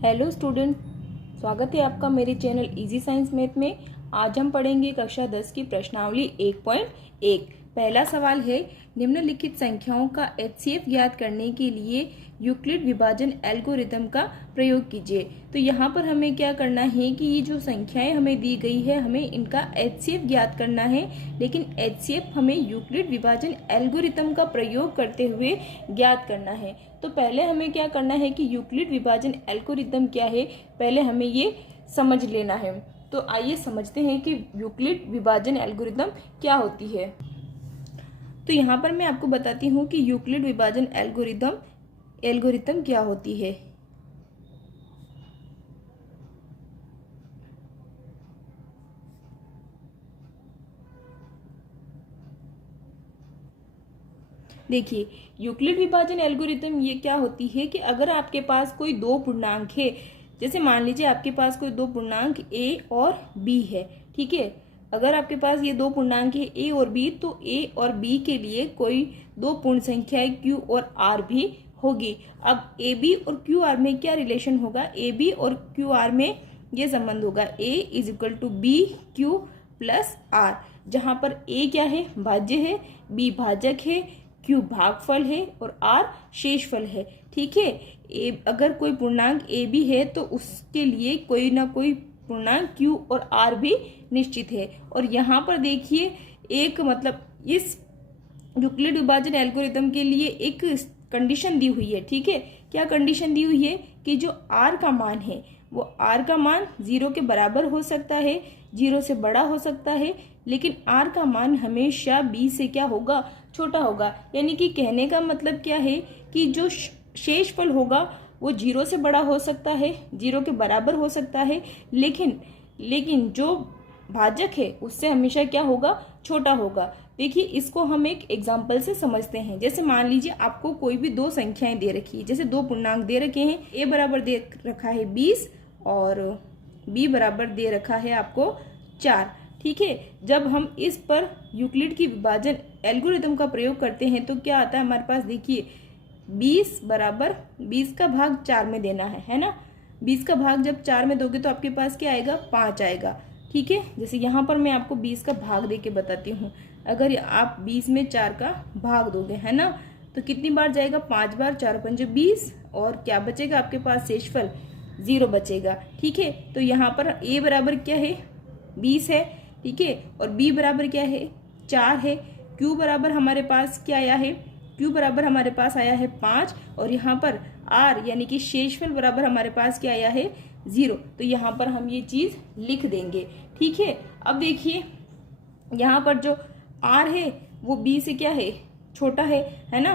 Hello student, स्वागत है आपका मेरे चैनल इजी साइंस मैथ में। आज हम पढ़ेंगे कक्षा 10 की प्रश्नावली 1.1। पहला सवाल है, निम्नलिखित संख्याओं का एचसीएफ ज्ञात करने के लिए यूक्लिड विभाजन एल्गोरिथम का प्रयोग कीजिए। तो यहाँ पर हमें क्या करना है कि ये जो संख्याएं हमें दी गई है, हमें इनका एचसीएफ ज्ञात करना है, लेकिन एचसीएफ हमें यूक्लिड विभाजन एल्गोरिथम का प्रयोग करते हुए ज्ञात करना है। तो पहले हमें क्या करना है कि यूक्लिड विभाजन एल्गोरिथम क्या है, पहले हमें ये समझ लेना है। तो आइए समझते हैं कि यूक्लिड विभाजन एल्गोरिथम क्या होती है। तो यहाँ पर मैं आपको बताती हूँ कि यूक्लिड विभाजन एल्गोरिथम क्या होती है। देखिए, यूक्लिड विभाजन एल्गोरिथम ये क्या होती है कि अगर आपके पास कोई दो पूर्णांक है, जैसे मान लीजिए आपके पास कोई दो पूर्णांक a और b है, ठीक है। अगर आपके पास ये दो पूर्णांक है a और b, तो a और b के लिए कोई दो पूर्ण संख्याएं q और r भी होगी। अब a b और q r में क्या रिलेशन होगा, a b और q r में ये संबंध होगा a = b q plus r, जहां पर a क्या है, भाज्य है, b भाजक है, q भागफल है और r शेषफल है, ठीक है। अगर कोई पूर्णांक a भी है तो उसके लिए कोई ना कोई पूर्णांक q और r भी निश्चित है। और यहाँ पर देखिए, एक मतलब इस यूक्लिड विभाजन एल्गोरिथम के लिए एक कंडीशन दी हुई है, ठीक है। क्या कंडीशन दी हुई है कि जो r का मान है वो r का मान 0 के बराबर हो सकता है, 0 से बड़ा हो सकता है, लेकिन r का मान हमेशा b से क्या होगा, छोटा होगा। यानी कि कहने का मतलब क्या है कि जो शेषफल होगा वो 0 से बड़ा हो सकता है, 0 के बराबर हो सकता है, लेकिन जो भाजक है उससे हमेशा क्या होगा, छोटा होगा। देखिए, इसको हम एक एग्जाम्पल से समझते हैं। जैसे मान लीजिए आपको कोई भी दो संख्याएं दे रखी है, जैसे दो पूर्णांक दे रखे हैं, a बराबर दे रखा है 20 और b बराबर दे रखा है आपको 4, ठीक है। जब हम इस पर यूक्लिड की विभाजन एल्गोरिथम का प्रयोग करते हैं तो क्या आता है हमारे पास, देखिए 20 बराबर 20 का भाग 4 में देना है ना। 20 का भाग जब 4 में दोगे तो आपके पास क्या आएगा, 5 आएगा, ठीक है। जैसे यहाँ पर मैं आपको 20 का भाग दे के बताती हूँ। अगर आप 20 में 4 का भाग दोगे, है ना, तो कितनी बार जाएगा, 5 बार, 4 पंजे 20, और क्या बचेगा आपके पास, शेषफल 0 बचेगा, ठीक है। तो यहाँ पर a बराबर क्या है, 20 है, ठीक है, और b बराबर क्या है, 4 है। q बराबर हमारे पास क्या आया है, q बराबर हमारे पास आया है 5, और यहाँ पर r यानी कि शेषफल बराबर हमारे पास क्या आया है, 0। तो यहाँ पर हम ये चीज लिख देंगे, ठीक है। अब देखिए, यहाँ पर जो r है वो b से क्या है, छोटा है ना,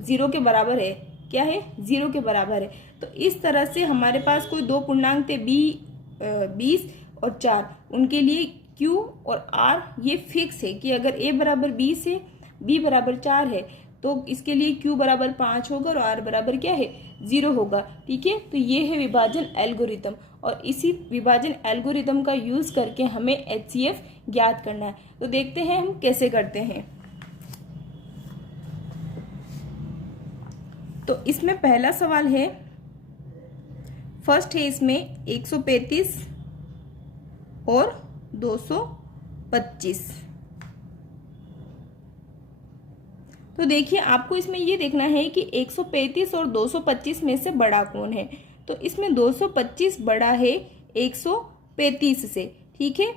0 के बराबर है, क्या है, 0 के बराबर है। तो इस तरह से हमारे पास कोई दो पूर्णांक थे b 20 और 4, उनके लिए q और r ये फिक्स है कि अगर a बराबर 20 है, b बराबर 4 है, तो इसके लिए q बराबर 5 होगा और r बराबर क्या है, 0 होगा, ठीक है। तो ये है विभाजन एल्गोरिथम, और इसी विभाजन एल्गोरिथम का यूज करके हमें एचसीएफ ज्ञात करना है। तो देखते हैं हम कैसे करते हैं। तो इसमें पहला सवाल है, फर्स्ट है इसमें 135 और 225। तो देखिए, आपको इसमें ये देखना है कि 135 और 225 में से बड़ा कौन है। तो इसमें 225 बड़ा है 135 से, ठीक है।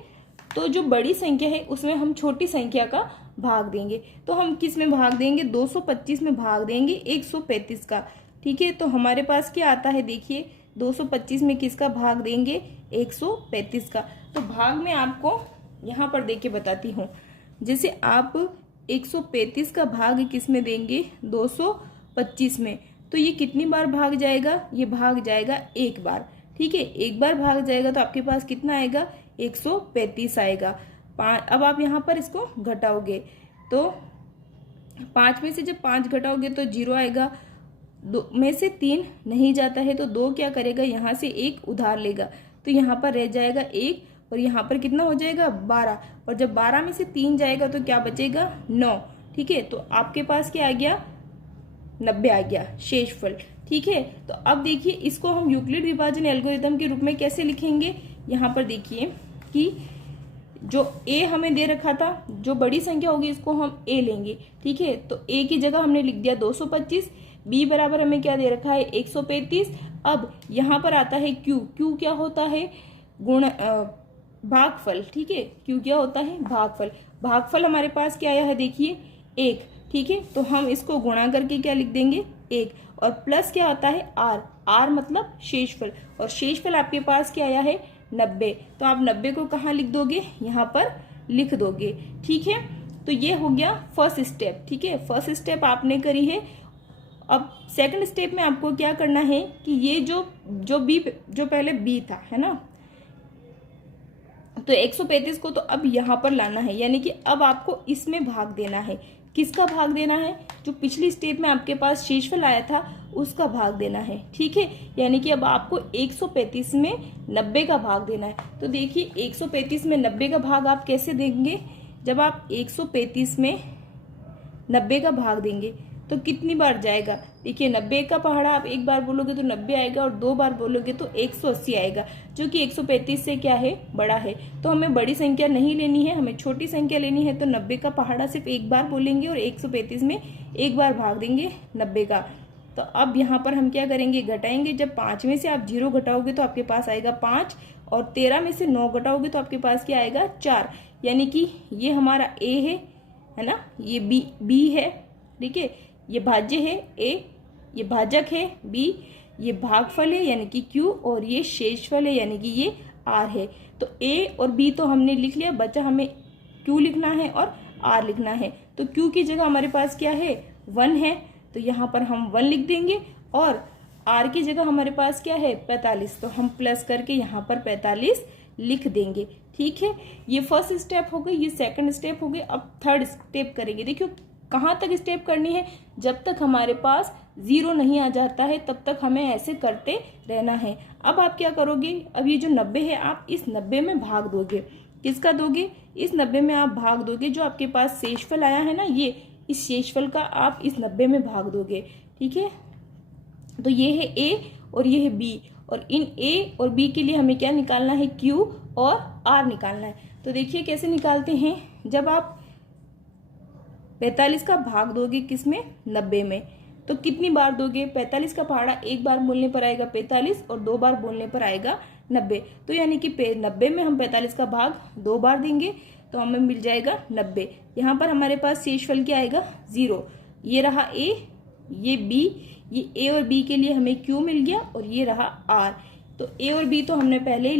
तो जो बड़ी संख्या है उसमें हम छोटी संख्या का भाग देंगे। तो हम किस में भाग देंगे, 225 में भाग देंगे 135 का, ठीक है। तो हमारे पास क्या आता है, देखिए 225 में किसका भाग देंगे, 135 का। तो भाग में आपको यहाँ पर देके बताती हूँ। जैसे आप 135 का भाग किस में देंगे, 225 में, तो ये कितनी बार भाग जाएगा, ये भाग जाएगा एक बार, ठीक है। एक बार भाग जाएगा तो आपके पास कितना आएगा, 135 आएगा। अब आप यहाँ पर इसको घटाओगे तो 5 में से जब 5 घटाओगे तो 0 आएगा, 2 में से 3 नहीं जाता है तो 2 क्या करेगा, यहाँ से 1 उधार लेगा, तो यहाँ पर रह जाएगा 1, और यहाँ पर कितना हो जाएगा, 12, और जब 12 में से 3 जाएगा तो क्या बचेगा, 9, ठीक है। तो आपके पास क्या आ गया, 90 आ गया शेषफल, ठीक है। तो अब देखिए इसको हम यूक्लिड विभाजन एल्गोरिथम के रूप में कैसे लिखेंगे। यहाँ पर देखिए कि जो a हमें दे रखा था, जो बड़ी संख्या होगी इसको हम a लेंगे, ठीक है। तो a की जगह हमने लिख दिया 225, b बराबर हमें क्या दे रखा है 135। अब यहाँ पर आता है q क्या होता है गुण भागफल, ठीक है। q क्या होता है भागफल। भागफल हमारे पास क्या आया है देखिए 1, ठीक है। तो हम इसको गुणा करके क्या लिख देंगे 1, और प्लस क्या आता है r मतलब शेषफल, और शेषफल आपके पास क्या आया है 90। तो आप 90 को कहाँ लिख दोगे, यहाँ पर लिख दोगे, ठीक है। तो ये हो गया फर्स्ट स्टेप, ठीक है। फर्स्ट स्टेप आपने करी है। अब सेकंड स्टेप में आपको क्या करना है कि ये जो पहले b था, है ना, तो 135 को तो अब यहाँ पर लाना है, यानी कि अब आपको इसमें भाग देना है। किसका भाग देना है, जो पिछली स्टेप में आपके पास शेषफल आया था उसका भाग देना है, ठीक है। यानी कि अब आपको 135 में 90 का भाग देना है। तो देखिए 135 में 90 का भाग आप कैसे देंगे, जब आप 135 में 90 का भाग देंगे तो कितनी बार जाएगा। देखिए 90 का पहाड़ा आप एक बार बोलोगे तो 90 आएगा, और 2 बार बोलोगे तो 180 आएगा, जो कि 135 से क्या है बड़ा है। तो हमें बड़ी संख्या नहीं लेनी है, हमें छोटी संख्या लेनी है। तो 90 का पहाड़ा सिर्फ एक बार बोलेंगे और 135 में एक बार भाग देंगे 90 का। तो अब यहाँ पर हम क्या करेंगे, घटाएंगे। जब 5 में से आप 0 घटाओगे तो आपके पास आएगा 5, और 13 में से 9 घटाओगे तो आपके पास क्या आएगा 4। यानी कि ये हमारा a है ना, ये b है, ठीक है। ये भाज्य है a, ये भाजक है b, ये भागफल है यानी कि q, और ये शेषफल है यानी कि ये r है। तो a और b तो हमने लिख लिया, बचा हमें q लिखना है और r लिखना है। तो q की जगह हमारे पास क्या है 1 है, तो यहाँ पर हम 1 लिख देंगे, और r की जगह हमारे पास क्या है 45, तो हम प्लस करके यहाँ पर 45 लिख देंगे, ठीक है। ये फर्स्ट स्टेप हो गई, ये सेकंड स्टेप हो गई। अब थर्ड स्टेप करेंगे। देखियो कहाँ तक स्टेप करनी है, जब तक हमारे पास 0 नहीं आ जाता है तब तक हमें ऐसे करते रहना है। अब आप क्या करोगे, अब ये जो 90 है आप इस 90 में भाग दोगे। किसका दोगे, इस 90 में आप भाग दोगे जो आपके पास शेषफल आया है ना, ये इस शेषफल का आप इस 90 में भाग दोगे, ठीक है। तो ये है a और ये है b, और इन a और b के लिए हमें क्या निकालना है q और r निकालना है। तो देखिए कैसे निकालते हैं, जब आप 45 का भाग दोगे किसमें 90 में, तो कितनी बार दोगे, 45 का पहाड़ा एक बार बोलने पर आएगा 45 और 2 बार बोलने पर आएगा 90। तो यानी कि 90 में हम 45 का भाग 2 बार देंगे तो हमें मिल जाएगा 90। यहाँ पर हमारे पास शेषफल क्या आएगा 0। ये रहा a, ये b, ये a और b के लिए हमें q मिल गया, और ये रहा r। तो a और b तो हमने पहले ही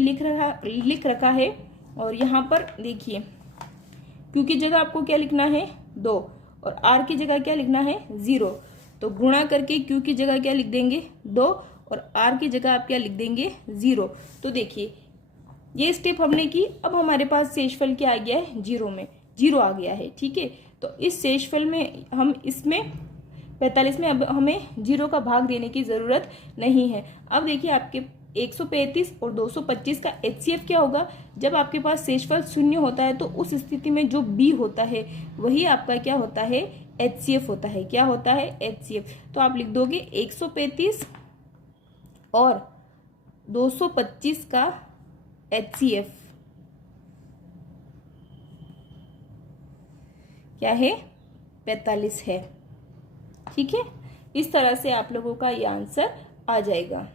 लिख रखा है। और यहाँ पर देखिए q की जगह आपको क्या लिखना है 2, और r की जगह क्या लिखना है 0। तो गुणा करके q की जगह क्या लिख देंगे 2, और r की जगह आप क्या लिख देंगे 0। तो देखिए ये स्टेप हमने की। अब हमारे पास शेषफल क्या आ गया है 0 में 0 आ गया है, ठीक है। तो इस शेषफल में हम इसमें 45 में अब हमें 0 का भाग देने की ज़रूरत नहीं है। अब देखिए आपके 135 और 225 का HCF क्या होगा, जब आपके पास शेषफल 0 होता है तो उस स्थिति में जो b होता है वही आपका क्या होता है HCF होता है। क्या होता है HCF। तो आप लिख दोगे 135 और 225 का HCF क्या है 45 है, ठीक है। इस तरह से आप लोगों का ये आंसर आ जाएगा।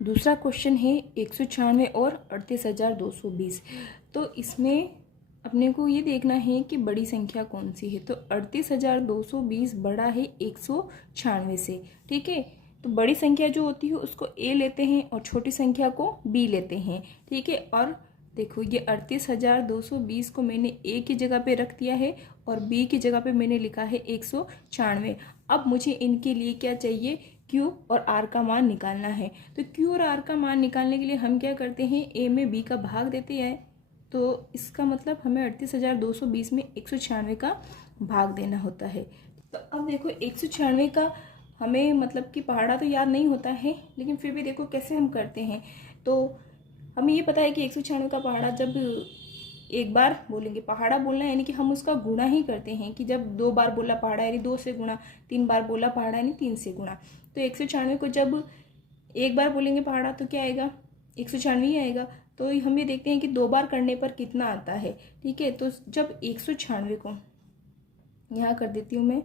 दूसरा क्वेश्चन है 196 और 38,220। तो इसमें अपने को ये देखना है कि बड़ी संख्या कौन सी है। तो 38,220 बड़ा है 196 से, ठीक है। तो बड़ी संख्या जो होती है उसको a लेते हैं और छोटी संख्या को b लेते हैं, ठीक है। और देखो ये 38,220 को मैंने a की जगह पे रख दिया है और b की जगह पे मैंने लिखा है 196। अब मुझे इनके लिए क्या चाहिए, q और r का मान निकालना है। तो q और r का मान निकालने के लिए हम क्या करते हैं, a में b का भाग देते हैं। तो इसका मतलब हमें 38,220 में 196 का भाग देना होता है। तो अब देखो 196 का हमें मतलब कि पहाड़ा तो याद नहीं होता है, लेकिन फिर भी देखो कैसे हम करते हैं। तो हमें ये पता है कि 196 का पहाड़ा जब एक बार बोलेंगे। पहाड़ा बोलना यानी कि हम उसका गुणा ही करते हैं, कि जब 2 बार बोला पहाड़ा यानी 2 से गुणा, 3 बार बोला पहाड़ा यानी 3 से गुणा। तो 196 को जब एक बार बोलेंगे पहाड़ा तो क्या आएगा, 196 ही आएगा। तो हम ये देखते हैं कि 2 बार करने पर कितना आता है। ठीक है, तो जब 196 को यहाँ कर देती हूँ मैं,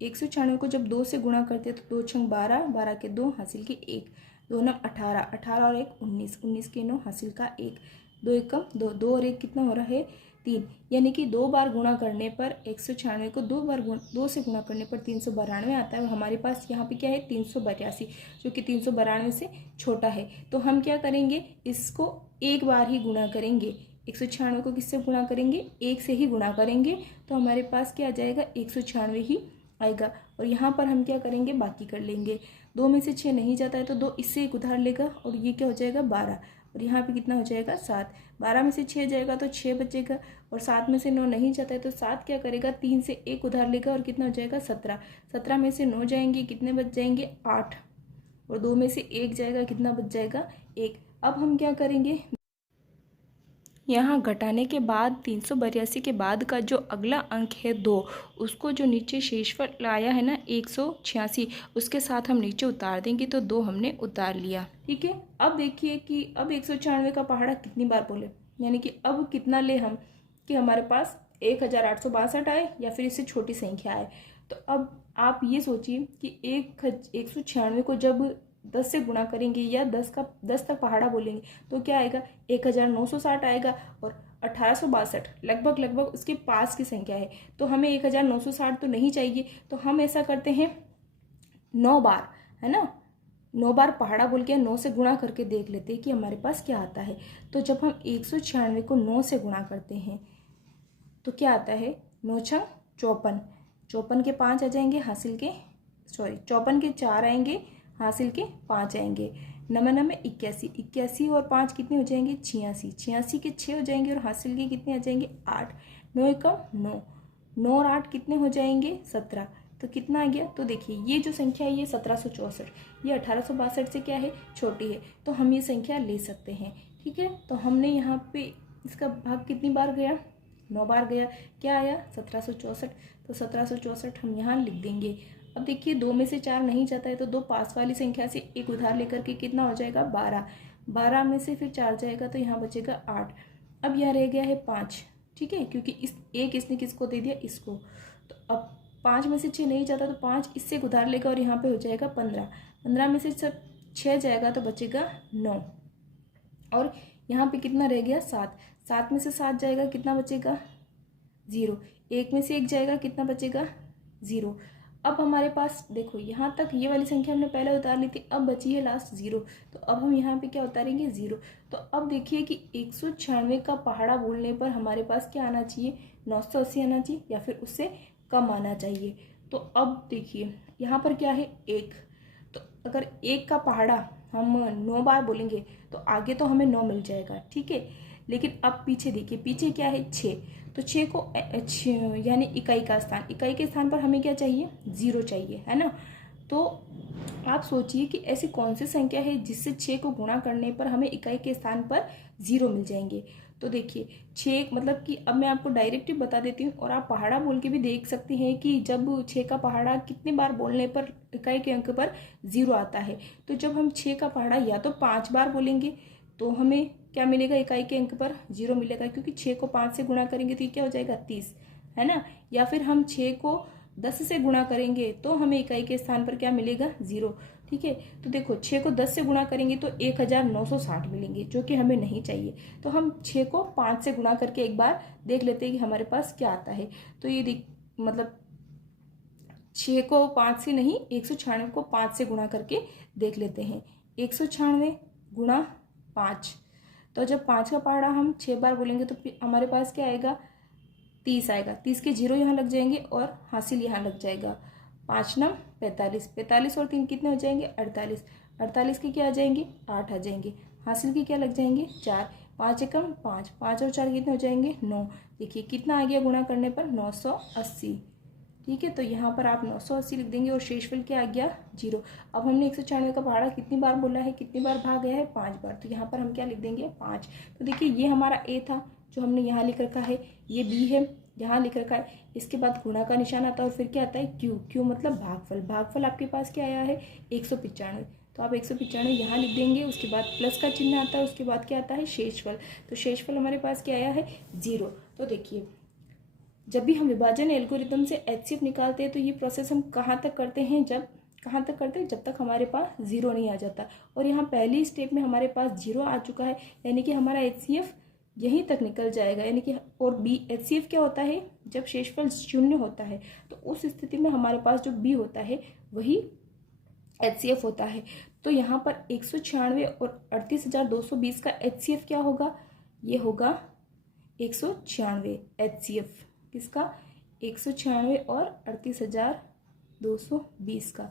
196 को जब 2 से गुणा करते हैं तो 2 छंग 12, 12 के 2 हासिल के 1, 2 नम 18, 18 और 1 19, 19 के 9 हासिल का 1, 2 एकम 2, 2 और 1 कितना हो रहा है 3। यानी कि 2 बार गुणा करने पर 196 को 2 से गुणा करने पर 392 आता है। और हमारे पास यहाँ पे क्या है 382, जो कि 392 से छोटा है। तो हम क्या करेंगे, इसको एक बार ही गुणा करेंगे। 196 को किससे गुणा करेंगे, 1 से ही गुणा करेंगे। तो हमारे पास क्या आ जाएगा 196 ही आएगा। और यहाँ पर हम क्या करेंगे, बाकी कर लेंगे। 2 में से 6 नहीं जाता है तो 2 इससे एक उधार लेगा और ये क्या हो जाएगा 12। और यहाँ पे कितना हो जाएगा 7। 12 में से 6 जाएगा तो 6 बचेगा। और 7 में से 9 नहीं जाता है तो 7 क्या करेगा, 3 से एक उधार लेगा और कितना हो जाएगा 17। 17 में से 9 जाएंगे, कितने बच जाएंगे 8। और 2 में से 1 जाएगा, कितना बच जाएगा 1। अब हम क्या करेंगे, यहाँ घटाने के बाद 382 के बाद का जो अगला अंक है 2, उसको जो नीचे शेषफल आया है ना 186, उसके साथ हम नीचे उतार देंगे। तो 2 हमने उतार लिया। ठीक है, अब देखिए कि अब 196 का पहाड़ा कितनी बार बोले, यानी कि अब कितना ले हम, कि हमारे पास 1862 आए या फिर इससे छोटी संख्या आए। तो अब आप ये सोचिए कि 196 को जब 10 से गुणा करेंगे या 10 तक पहाड़ा बोलेंगे तो क्या आएगा 1960 आएगा। और 1862 लगभग उसके पास की संख्या है। तो हमें 1960 तो नहीं चाहिए, तो हम ऐसा करते हैं 9 बार, है ना, 9 बार पहाड़ा बोल के 9 से गुणा करके देख लेते हैं कि हमारे पास क्या आता है। तो जब हम 196 को 9 से गुणा करते हैं तो क्या आता है, 9 छंग 54, 54 के 5 आ जाएंगे हासिल के, 54 के 4 आएंगे हासिल के 5 आएंगे। नमन में 81, 81 और 5 कितने हो जाएंगे 86, 86 के 6 हो जाएंगे और हासिल के कितने आ जाएंगे 8। 9 एकम 9, 9 और 8 कितने हो जाएंगे 17। तो कितना आ गया, तो देखिए ये जो संख्या है ये 1764, ये 1862 से क्या है छोटी है। तो हम ये संख्या ले सकते हैं। ठीक है, तो हमने यहाँ पे इसका भाग कितनी बार गया, 9 बार गया। क्या आया 1764। तो 1764 हम यहाँ लिख देंगे। अब देखिए 2 में से 4 नहीं जाता है तो 2 पास वाली संख्या से एक उधार लेकर के कितना हो जाएगा 12। 12 में से फिर 4 जाएगा तो यहाँ बचेगा 8। अब यहाँ रह गया है 5। ठीक है, क्योंकि इसने किसको दे दिया, इसको। तो अब 5 में से 6 नहीं जाता तो 5 इससे उधार लेगा और यहाँ पे हो जाएगा 15। 15 में से सब 6 जाएगा तो बचेगा 9। और यहाँ पे कितना रह गया 7। 7 में से 7 जाएगा, कितना बचेगा 0। 1 में से 1 जाएगा, कितना बचेगा 0। अब हमारे पास देखो यहाँ तक ये वाली संख्या हमने पहले उतार ली थी, अब बची है लास्ट 0। तो अब हम यहाँ पे क्या उतारेंगे 0। तो अब देखिए कि 196 का पहाड़ा बोलने पर हमारे पास क्या आना चाहिए, 980 आना चाहिए या फिर उससे कम आना चाहिए। तो अब देखिए यहाँ पर क्या है 1। तो अगर 1 का पहाड़ा हम 9 बार बोलेंगे तो आगे तो हमें 9 मिल जाएगा। ठीक है, लेकिन अब पीछे देखिए, पीछे क्या है 6। तो 6 को यानी इकाई का स्थान, इकाई के स्थान पर हमें क्या चाहिए 0 चाहिए, है ना। तो आप सोचिए कि ऐसी कौन सी संख्या है जिससे 6 को गुणा करने पर हमें इकाई के स्थान पर 0 मिल जाएंगे। तो देखिए 6 मतलब कि अब मैं आपको डायरेक्ट बता देती हूँ और आप पहाड़ा बोल के भी देख सकते हैं कि जब 6 का पहाड़ा कितने बार बोलने पर इकाई के अंक पर 0 आता है। तो जब हम 6 का पहाड़ा या तो 5 बार बोलेंगे तो हमें क्या मिलेगा, इकाई के अंक पर 0 मिलेगा, क्योंकि 6 को 5 से गुणा करेंगे तो ये क्या हो जाएगा 30, है ना। या फिर हम 6 को 10 से गुणा करेंगे तो हमें इकाई के स्थान पर क्या मिलेगा 0। ठीक है, तो देखो 6 को 10 से गुणा करेंगे तो 1960 मिलेंगे, जो कि हमें नहीं चाहिए। तो हम 6 को 5 से गुणा करके एक बार देख लेते हैं कि हमारे पास क्या आता है। तो ये मतलब 6 को 5 से नहीं, 196 को 5 से गुणा करके देख लेते हैं। 196 गुणा 5, तो जब 5 का पहाड़ा हम 6 बार बोलेंगे तो हमारे पास क्या आएगा 30 आएगा। 30 के 0 यहाँ लग जाएंगे और हासिल यहाँ लग जाएगा। 5 नम 45, 45 और 3 कितने हो जाएंगे 48, 48 के क्या आ जाएंगे 8 आ जाएंगे। हासिल के क्या लग जाएंगे 4, 5 एकम 5, 5 और 4 कितने हो जाएंगे 9। देखिए कितना आ गया गुणा करने पर 980। ठीक है, तो यहाँ पर आप 980 लिख देंगे और शेषफल क्या आ गया 0। अब हमने 196 का पहाड़ा कितनी बार बोला है, कितनी बार भाग गया है 5 बार। तो यहाँ पर हम क्या लिख देंगे 5। तो देखिए ये हमारा ए था, जो हमने यहाँ लिख रखा है ये बी है, यहाँ लिख रखा है, इसके बाद गुणा का निशान आता है और फिर क्या आता है क्यू। क्यू मतलब भागफल। भागफल आपके पास क्या आया है 195, तो आप 195 यहाँ लिख देंगे। उसके बाद प्लस का चिन्ह आता है, उसके बाद क्या आता है शेषफल। तो शेषफल हमारे पास क्या आया है 0। तो देखिए जब भी हम विभाजन एल्गोरिथम से एचसीएफ निकालते हैं तो ये प्रोसेस हम कहाँ तक करते हैं, जब तक हमारे पास 0 नहीं आ जाता। और यहाँ पहली स्टेप में हमारे पास 0 आ चुका है, यानी कि हमारा एचसीएफ यहीं तक निकल जाएगा। यानी कि और बी एचसीएफ क्या होता है, जब शेषफल 0 होता है तो उस स्थिति में हमारे पास जो बी होता है वही एचसीएफ होता है। तो यहाँ पर 196 और 38,220 का एचसीएफ क्या होगा, ये होगा 196 एचसीएफ किसका, 196 और 38,220 का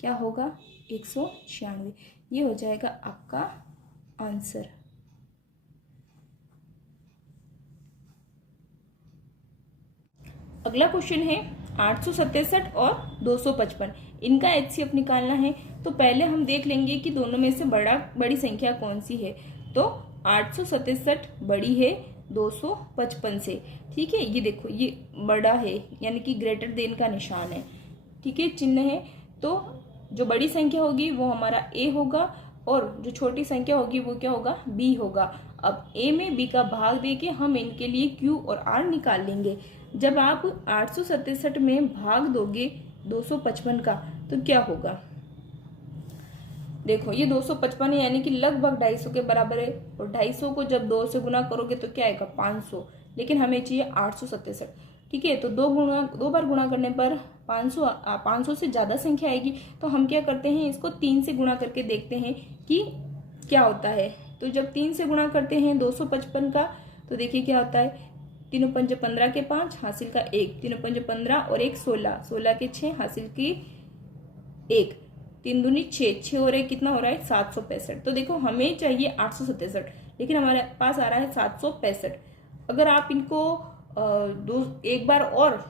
क्या होगा 196। ये हो जाएगा आपका आंसर। अगला क्वेश्चन है 867 और 255, इनका एचसीएफ निकालना है। तो पहले हम देख लेंगे कि दोनों में से बड़ी संख्या कौन सी है। तो 867 बड़ी है 255 से, ठीक है। ये देखो ये बड़ा है यानी कि ग्रेटर देन का निशान है, ठीक है, चिन्ह है। तो जो बड़ी संख्या होगी वो हमारा ए होगा और जो छोटी संख्या होगी वो क्या होगा बी होगा। अब ए में बी का भाग दे के हम इनके लिए क्यू और आर निकाल लेंगे। जब आप 867 में भाग दोगे 255 का तो क्या होगा, देखो ये 255 है यानी कि लगभग 250 के बराबर है। और 250 को जब 2 से गुना करोगे तो क्या आएगा 500, लेकिन हमें चाहिए 867, ठीक है। तो दो बार गुणा करने पर 500 से ज़्यादा संख्या आएगी। तो हम क्या करते हैं, इसको 3 से गुणा करके देखते हैं कि क्या होता है। तो जब 3 से गुणा करते हैं 255 का तो देखिए क्या होता है, 3 पंजे 15 के 5 हासिल का 1, 3 पंजे 15 और 1 16, 16 के 6 हासिल की 1, 3 दूनी 6, 6 और 1 कितना हो रहा है 765। तो देखो हमें चाहिए 867 लेकिन हमारे पास आ रहा है 765। अगर आप इनको एक बार और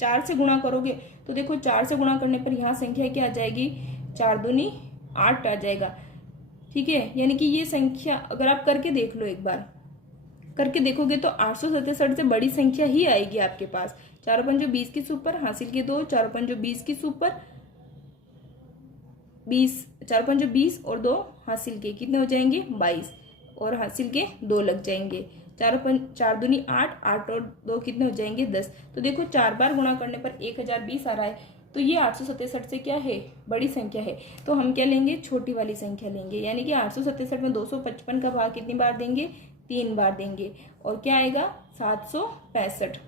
4 से गुणा करोगे तो देखो 4 से गुणा करने पर यहाँ संख्या क्या आ जाएगी, 4 दूनी 8 आ जाएगा, ठीक है। यानी कि ये संख्या अगर आप करके देख लो, एक बार करके देखोगे तो 867 से बड़ी संख्या ही आएगी आपके पास। 4 पंजो 20 की सुपर हासिल के 2, 4 पंजो 20 की सुपर 20, 4 पंजो 20 और 2 हासिल के कितने हो जाएंगे 22 और हासिल के 2 लग जाएंगे। 4 दूनी 8, 8 और 2 कितने हो जाएंगे 10। तो देखो 4 बार गुणा करने पर 1020 आ रहा है। तो ये 867 से क्या है बड़ी संख्या है। तो हम क्या लेंगे, छोटी वाली संख्या लेंगे। यानी कि 867 में 255 का भाग कितनी बार देंगे, 3 बार देंगे और क्या आएगा 765।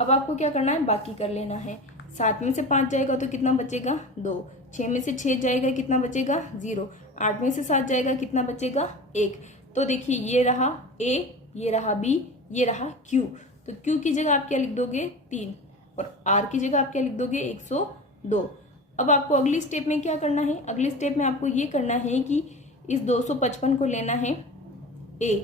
अब आपको क्या करना है, बाकी कर लेना है। 7 में से 5 जाएगा तो कितना बचेगा 2, 6 में से 6 जाएगा कितना बचेगा 0, 8 में से 7 जाएगा कितना बचेगा 1। तो देखिए ये रहा A, ये रहा B, ये रहा Q। तो Q की जगह आप क्या लिख दोगे 3 और R की जगह आप क्या लिख दोगे 102। अब आपको अगली स्टेप में क्या करना है, अगली स्टेप में आपको ये करना है कि इस 255 को लेना है A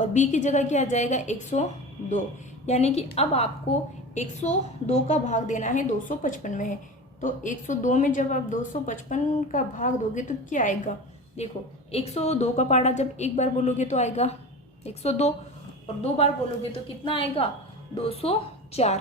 और B की जगह क्या आ जाएगा 102। यानी कि अब आपको 102 का भाग देना है 255 में है। तो 102 में जब आप 255 का भाग दोगे तो क्या आएगा, देखो 102 का पहाड़ा जब एक बार बोलोगे तो आएगा 102 और 2 बार बोलोगे तो कितना आएगा 204,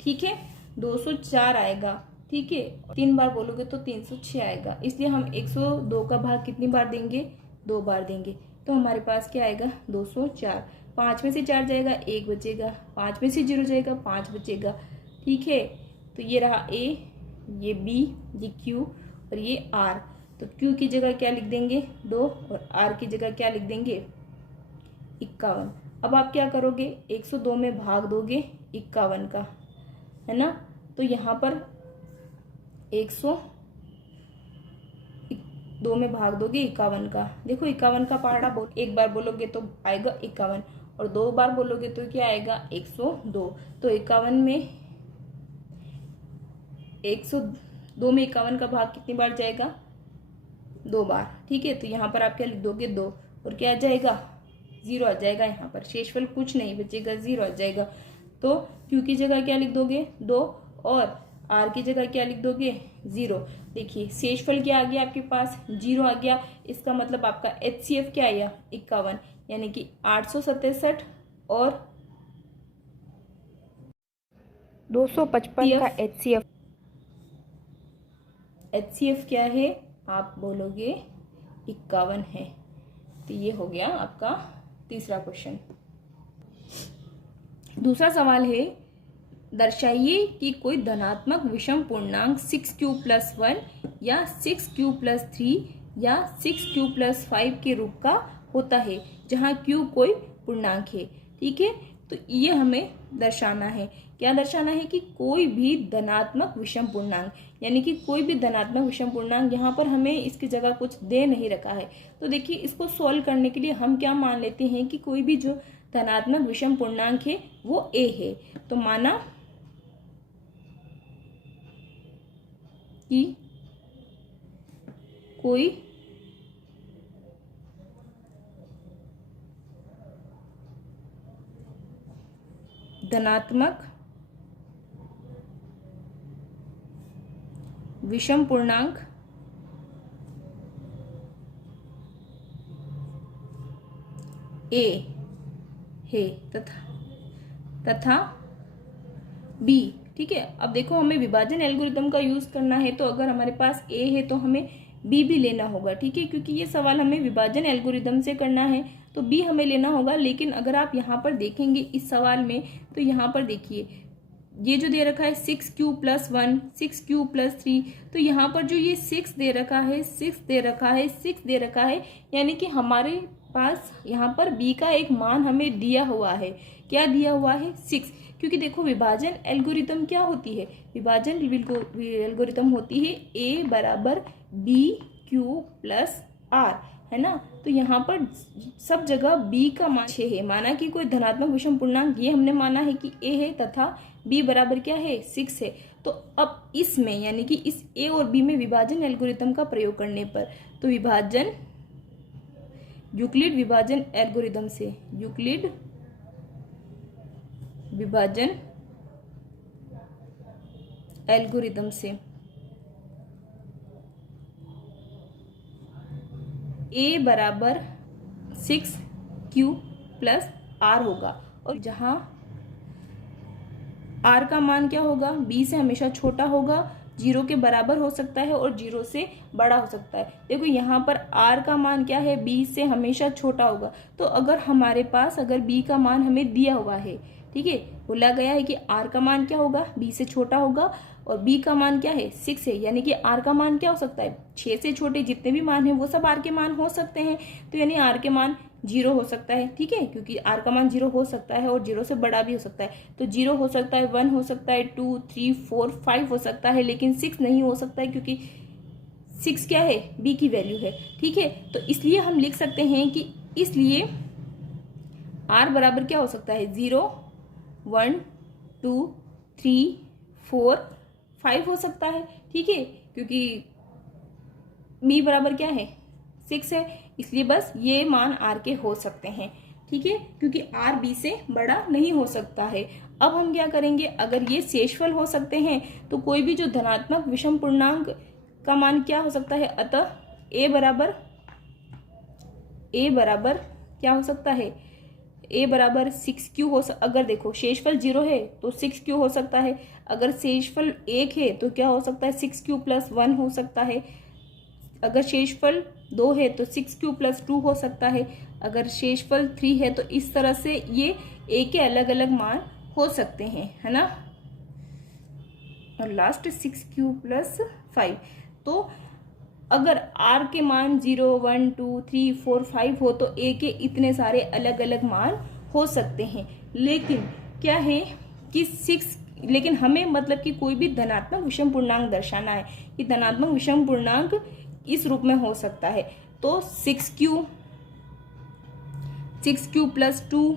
ठीक है 204 आएगा, ठीक है। 3 बार बोलोगे तो 306 आएगा। इसलिए हम 102 का भाग कितनी बार देंगे 2 बार देंगे। तो हमारे पास क्या आएगा 204। 5 में से 4 जाएगा 1 बचेगा, 5 में से 0 जाएगा 5 बचेगा, ठीक है। तो ये रहा A, ये B, ये Q और ये R। तो Q की जगह क्या लिख देंगे 2 और R की जगह क्या लिख देंगे 51। अब आप क्या करोगे 102 में भाग दोगे 51 का, है ना। तो यहाँ पर 102 में भाग दोगे 51 का। देखो 51 का पहाड़ा एक बार बोलोगे तो आएगा 51 और 2 बार बोलोगे तो क्या आएगा 102। तो 51 में 102 में 51 का भाग कितनी बार जाएगा 2 बार, ठीक है। तो यहाँ पर आप क्या लिख दोगे 2 और क्या आ जाएगा 0 आ जाएगा। यहाँ पर शेषफल कुछ नहीं बचेगा 0 आ जाएगा। तो Q की जगह क्या लिख दोगे 2 और R की जगह क्या लिख दोगे 0। देखिए शेषफल क्या आ गया आपके पास 0 आ गया। इसका मतलब आपका HCF क्या आया 51। यानी कि 867 और 255 का HCF क्या है, आप बोलोगे 51 है। तो ये हो गया आपका तीसरा क्वेश्चन। दूसरा सवाल है, दर्शाइए कि कोई धनात्मक विषम पूर्णांक 6q+1 या 6q+3 या 6q+5 के रूप का होता है जहां q कोई पूर्णांक है। ठीक है, तो ये हमें दर्शाना है। क्या दर्शाना है कि कोई भी धनात्मक विषम पूर्णांक, यानी कि कोई भी धनात्मक विषम पूर्णांक, यहाँ पर हमें इसकी जगह कुछ दे नहीं रखा है। तो देखिए, इसको सॉल्व करने के लिए हम क्या मान लेते हैं कि कोई भी जो धनात्मक विषम पूर्णांक है वो a है। तो माना कि कोई धनात्मक विषम पूर्णांक a है तथा b। ठीक है, अब देखो हमें विभाजन एल्गोरिथम का यूज करना है, तो अगर हमारे पास a है तो हमें b भी लेना होगा। ठीक है, क्योंकि ये सवाल हमें विभाजन एल्गोरिथम से करना है तो b हमें लेना होगा। लेकिन अगर आप यहाँ पर देखेंगे इस सवाल में, तो यहाँ पर देखिए ये जो दे रखा है 6q+1 6q+3, तो यहाँ पर जो ये 6 दे रखा है 6 दे रखा है 6 दे रखा है, यानी कि हमारे पास यहाँ पर b का एक मान हमें दिया हुआ है। क्या दिया हुआ है? 6। क्योंकि देखो विभाजन एल्गोरिथम क्या होती है, विभाजन एल्गोरिथम होती है a बराबर b/q+r, है ना। तो यहाँ पर सब जगह b का मान 6 है। माना कि कोई धनात्मक विषम पूर्णांक, ये हमने माना है कि a है तथा b बराबर क्या है? 6 है। तो अब इसमें यानी कि इस a और b में विभाजन एल्गोरिथम का प्रयोग करने पर, तो यूक्लिड विभाजन एल्गोरिथम से, यूक्लिड विभाजन एल्गोरिथम से a बराबर 6q+r होगा, और जहां r का मान क्या होगा? b से हमेशा छोटा होगा, 0 के बराबर हो सकता है और 0 से बड़ा हो सकता है। देखो यहाँ पर r का मान क्या है? b से हमेशा छोटा होगा। तो अगर हमारे पास अगर b का मान हमें दिया हुआ है, ठीक है, बोला गया है कि r का मान क्या होगा? b से छोटा होगा, और b का मान क्या है? 6 है, यानी कि r का मान क्या हो सकता है? 6 से छोटे जितने भी मान हैं वो सब r के मान हो सकते हैं। तो यानी r के मान 0 हो सकता है। ठीक है, क्योंकि r का मान 0 हो सकता है और 0 से बड़ा भी हो सकता है। तो 0 हो सकता है, 1 हो सकता है, 2, 3, 4, 5 हो सकता है, लेकिन 6 नहीं हो सकता है, क्योंकि 6 क्या है? b की वैल्यू है। ठीक है, तो इसलिए हम लिख सकते हैं कि इसलिए r बराबर क्या हो सकता है? 0, 1, 2, 3, 4, 5 हो सकता है। ठीक है, क्योंकि b बराबर क्या है? 6 है, इसलिए बस ये मान r के हो सकते हैं। ठीक है, क्योंकि r b से बड़ा नहीं हो सकता है। अब हम क्या करेंगे, अगर ये शेषफल हो सकते हैं तो कोई भी जो धनात्मक विषम पूर्णांक का मान क्या हो सकता है? अतः a बराबर क्या हो सकता है? a बराबर 6q अगर देखो शेषफल 0 है तो 6q हो सकता है, अगर शेषफल 1 है तो क्या हो सकता है? 6q+1 हो सकता है, अगर शेषफल 2 है तो 6q+2 हो सकता है, अगर शेषफल 3 है तो इस तरह से ये a के अलग अलग मान हो सकते हैं, है ना। और लास्ट 6q+5। तो अगर r के मान 0, 1, 2, 3, 4, 5 हो तो a के इतने सारे अलग अलग मान हो सकते हैं। लेकिन क्या है कि 6, लेकिन हमें मतलब कि कोई भी धनात्मक विषम पूर्णांक दर्शाना है कि धनात्मक विषम पूर्णांक इस रूप में हो सकता है। तो 6q+2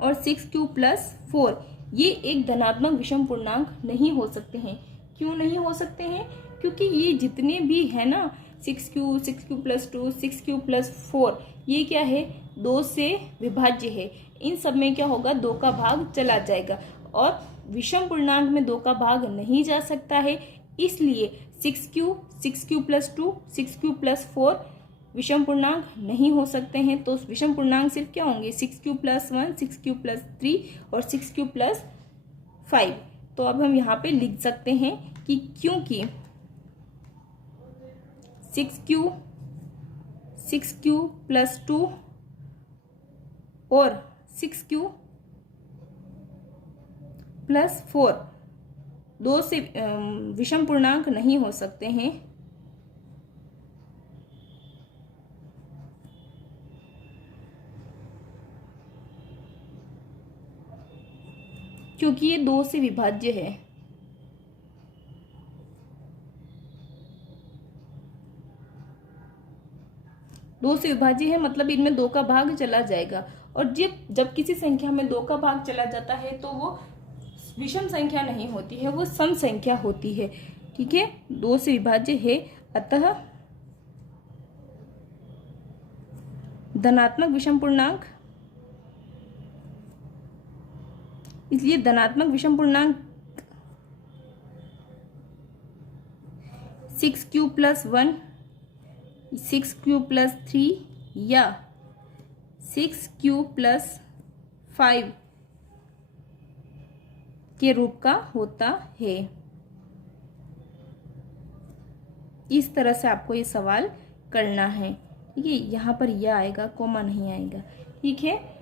और 6q+4 ये एक धनात्मक विषम पूर्णांक नहीं हो सकते हैं। क्यों नहीं हो सकते हैं? क्योंकि ये जितने भी है ना 6q, 6q+2, 6q+4 ये क्या है? 2 से विभाज्य है। इन सब में क्या होगा? 2 का भाग चला जाएगा, और विषम पूर्णांक में 2 का भाग नहीं जा सकता है। इसलिए 6q, 6q+2, 6q+4 विषम पूर्णांक नहीं हो सकते हैं। तो विषम पूर्णांक सिर्फ क्या होंगे, 6³+1, 6³+3 और 6³+5। तो अब हम यहाँ पे लिख सकते हैं कि क्योंकि 6³+2 और 6³+4 दो से विषम पूर्णांक नहीं हो सकते हैं, क्योंकि ये 2 से विभाज्य है। दो से विभाज्य है मतलब इनमें 2 का भाग चला जाएगा। और जब किसी संख्या में 2 का भाग चला जाता है तो वो विषम संख्या नहीं होती है, वो सम संख्या होती है। ठीक है, 2 से विभाज्य है, अतः धनात्मक विषम पूर्णांक, इसलिए धनात्मक विषम पूर्णांक 6³+1, 6³+3 या 6³+5 के रूप का होता है। इस तरह से आपको ये सवाल करना है। ठीक है, यहाँ पर यह आएगा, कोमा नहीं आएगा। ठीक है,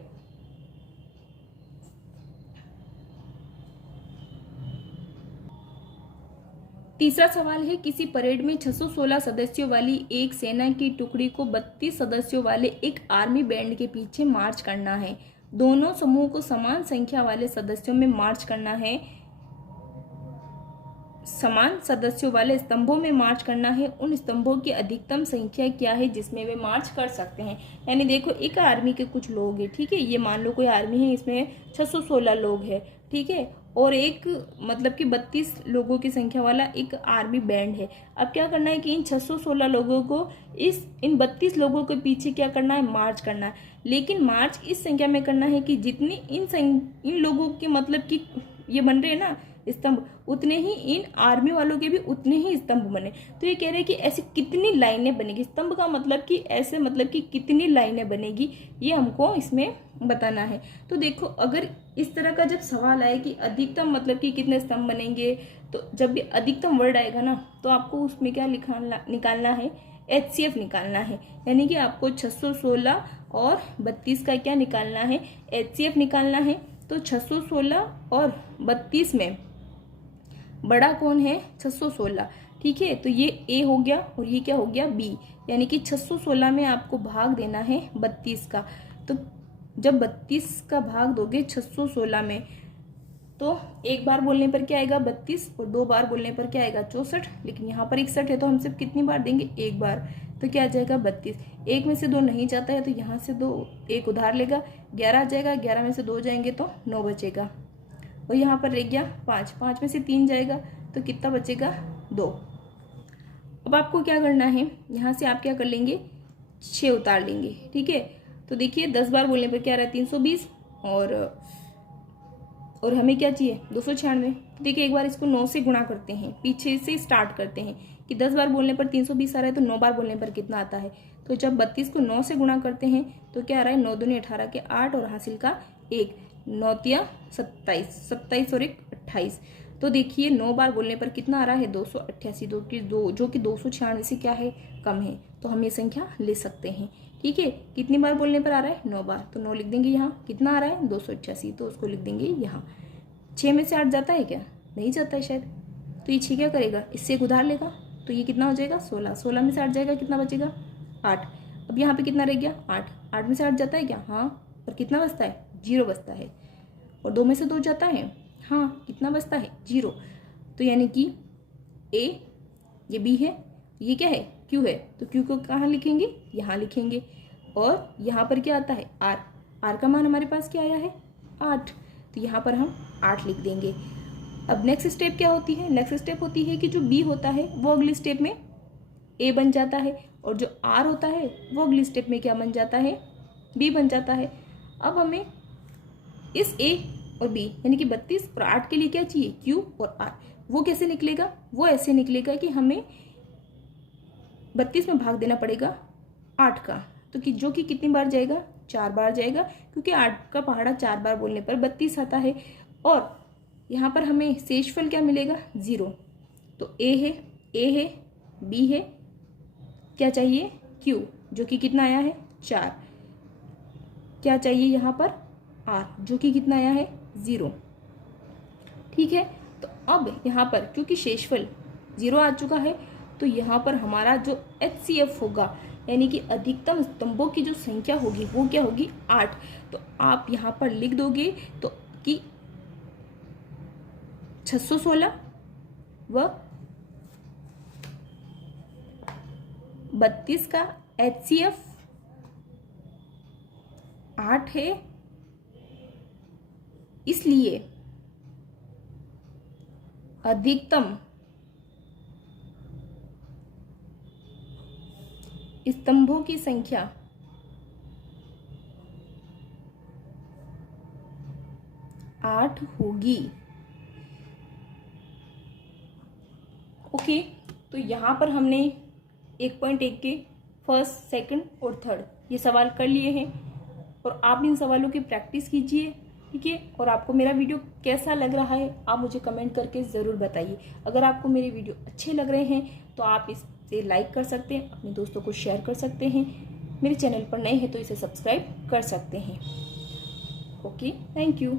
तीसरा सवाल है, किसी परेड में 616 सदस्यों वाली एक सेना की टुकड़ी को 32 सदस्यों वाले एक आर्मी बैंड के पीछे मार्च करना है। दोनों समूह को समान संख्या वाले सदस्यों में मार्च करना है, समान सदस्यों वाले स्तंभों में मार्च करना है। उन स्तंभों की अधिकतम संख्या क्या है जिसमें वे मार्च कर सकते हैं। यानी देखो, एक आर्मी के कुछ लोग हैं, ठीक है, ये मान लो कोई आर्मी है, इसमें 616 लोग हैं, ठीक है, और एक मतलब कि 32 लोगों की संख्या वाला एक आर्मी बैंड है। अब क्या करना है कि इन 616 लोगों को इन 32 लोगों के पीछे क्या करना है, मार्च करना है। लेकिन मार्च इस संख्या में करना है कि जितनी इन लोगों के मतलब कि ये बन रहे हैं ना स्तंभ, उतने ही इन आर्मी वालों के भी उतने ही स्तंभ बने। तो ये कह रहे हैं कि ऐसी कितनी लाइनें बनेगी, स्तंभ का मतलब कि ऐसे मतलब कि कितनी लाइनें बनेगी, ये हमको इसमें बताना है। तो देखो, अगर इस तरह का जब सवाल आए कि अधिकतम मतलब कि कितने स्तंभ बनेंगे, तो जब भी अधिकतम वर्ड आएगा ना, तो आपको उसमें क्या निकालना है, HCF निकालना है। यानी कि आपको 616 और 32 का क्या निकालना है, HCF निकालना है। तो 616 और 32 में बड़ा कौन है, 616, ठीक है। तो ये A हो गया और ये क्या हो गया, B। यानी कि 616 में आपको भाग देना है 32 का। तो जब 32 का भाग दोगे 616 में, तो एक बार बोलने पर क्या आएगा, 32, और 2 बार बोलने पर क्या आएगा, 64। लेकिन यहाँ पर 61 है, तो हम सिर्फ कितनी बार देंगे, एक बार। तो क्या आ जाएगा, 32। एक में से 2 नहीं जाता है, तो यहाँ से 2 एक उधार लेगा, 11 आ जाएगा। 11 में से 2 जाएंगे तो 9 बचेगा। और यहाँ पर रह गया 5, 5 में से 3 जाएगा, तो कितना बचेगा, 2। अब आपको क्या करना है, यहाँ से आप क्या कर लेंगे, 6 उतार लेंगे, ठीक है। तो देखिए 10 बार बोलने पर क्या आ रहा है, 320, और हमें क्या चाहिए, 296। तो देखिए एक बार इसको 9 से गुणा करते हैं, पीछे से स्टार्ट करते हैं कि 10 बार बोलने पर 320 आ रहा है, तो 9 बार बोलने पर कितना आता है। तो जब 32 को 9 से गुणा करते हैं तो क्या आ रहा है, 9 दूनी 18 के 8 और हासिल का 1, 9 तिया 27, 27 और 1 28। तो देखिए 9 बार बोलने पर कितना आ रहा है, 288, जो कि 296 से क्या है, कम है। तो हम ये संख्या ले सकते हैं, ठीक है। कितनी बार बोलने पर आ रहा है, 9 बार, तो 9 लिख देंगे यहाँ। कितना आ रहा है, 288, तो उसको लिख देंगे यहाँ। 6 में से 8 जाता है क्या, नहीं जाता है शायद। तो ये 6 क्या करेगा, इससे एक उधार लेगा, तो ये कितना हो जाएगा, 16। 16 में से 8 जाएगा, कितना बचेगा, 8। अब यहाँ पे कितना रह गया, 8। 8 में से 8 जाता है क्या, हाँ। और कितना बचता है, 0 बचता है। और 2 में से 2 जाता है, हाँ। कितना बचता है, 0। तो यानी कि A, ये B है, ये क्या है, Q है। तो Q को कहाँ लिखेंगे, यहाँ लिखेंगे। और यहाँ पर क्या आता है, R। R का मान हमारे पास क्या आया है, 8। तो यहाँ पर हम 8 लिख देंगे। अब नेक्स्ट स्टेप क्या होती है, नेक्स्ट स्टेप होती है कि जो B होता है वो अगली स्टेप में A बन जाता है, और जो R होता है वो अगली स्टेप में क्या बन जाता है, B बन जाता है। अब हमें इस A और B यानी कि 32 और 8 के लिए क्या चाहिए, Q और R। वो कैसे निकलेगा, वो ऐसे निकलेगा कि हमें 32 में भाग देना पड़ेगा 8 का, तो कि जो कि कितनी बार जाएगा, 4 बार जाएगा, क्योंकि 8 का पहाड़ा 4 बार बोलने पर 32 आता है। और यहाँ पर हमें शेषफल क्या मिलेगा, 0। तो ए है, बी है, क्या चाहिए, क्यू, जो कि कितना आया है, 4। क्या चाहिए यहाँ पर, आर, जो कि कितना आया है, 0। ठीक है, तो अब यहाँ पर क्योंकि शेषफल 0 आ चुका है, तो यहाँ पर हमारा जो HCF होगा, यानी कि अधिकतम स्तंभों की जो संख्या होगी वो क्या होगी, 8। तो आप यहाँ पर लिख दोगे तो कि 616 व 32 का HCF 8 है, इसलिए अधिकतम स्तंभों की संख्या 8 होगी। ओके, तो यहाँ पर हमने 1.1 के फर्स्ट, सेकंड और थर्ड ये सवाल कर लिए हैं, और आप इन सवालों की प्रैक्टिस कीजिए। ठीक है, और आपको मेरा वीडियो कैसा लग रहा है आप मुझे कमेंट करके ज़रूर बताइए। अगर आपको मेरे वीडियो अच्छे लग रहे हैं तो आप इसे लाइक कर सकते हैं, अपने दोस्तों को शेयर कर सकते हैं, मेरे चैनल पर नए हैं तो इसे सब्सक्राइब कर सकते हैं। Okay, thank you.